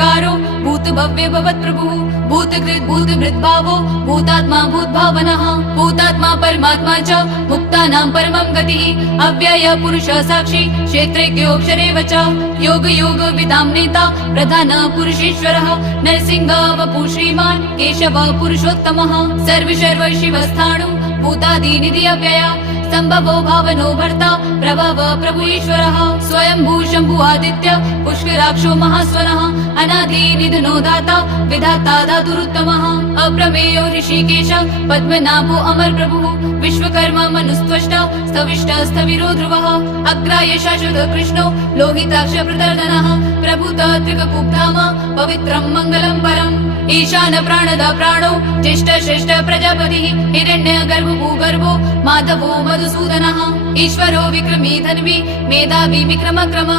प्रकारो भूत भव्य भवत् प्रभुः भूतकृत् भूतभृद्भावो भूतात्मा भूतभावनः भूतात्मा परमात्मा च मुक्तानां परमं गतिः अव्यय पुरुषः साक्षी क्षेत्रज्ञोऽक्षरे वच योग योग विदां नेता प्रधान पुरुषेश्वरः नरसिंह वपु श्रीमान् केशव पुरुषोत्तमः सर्व सर्व शिवस्थाणु भूतादिनिधि अव्यया संभवो भावनो भर्ता प्रभव प्रभु ईश्वरः स्वयंभू शंभु आदित्य पुष्कराक्षो महास्वनः अनादि निधनो दाता विधाता धातुरुत्तमः अप्रमेयो ऋषिकेश पद्मनाभो अमर प्रभुः विश्वकर्मा मनुस्त्वष्टा स्थविष्टा स्थविरो ध्रुवः अग्राय शाश्वत कृष्णो लोहिताक्ष प्रदर्दनः प्रभुत त्रिककुब्धाम पवित्रं मङ्गलं परम् ईशान प्राणदा प्राणो ज्येष्ठ श्रेष्ठ प्रजापतिः हिरण्य गर्भ भूगर्भो माधवो मधुसूदनः ईश्वरो विक्रमी धन्वी मेधावी विक्रम क्रम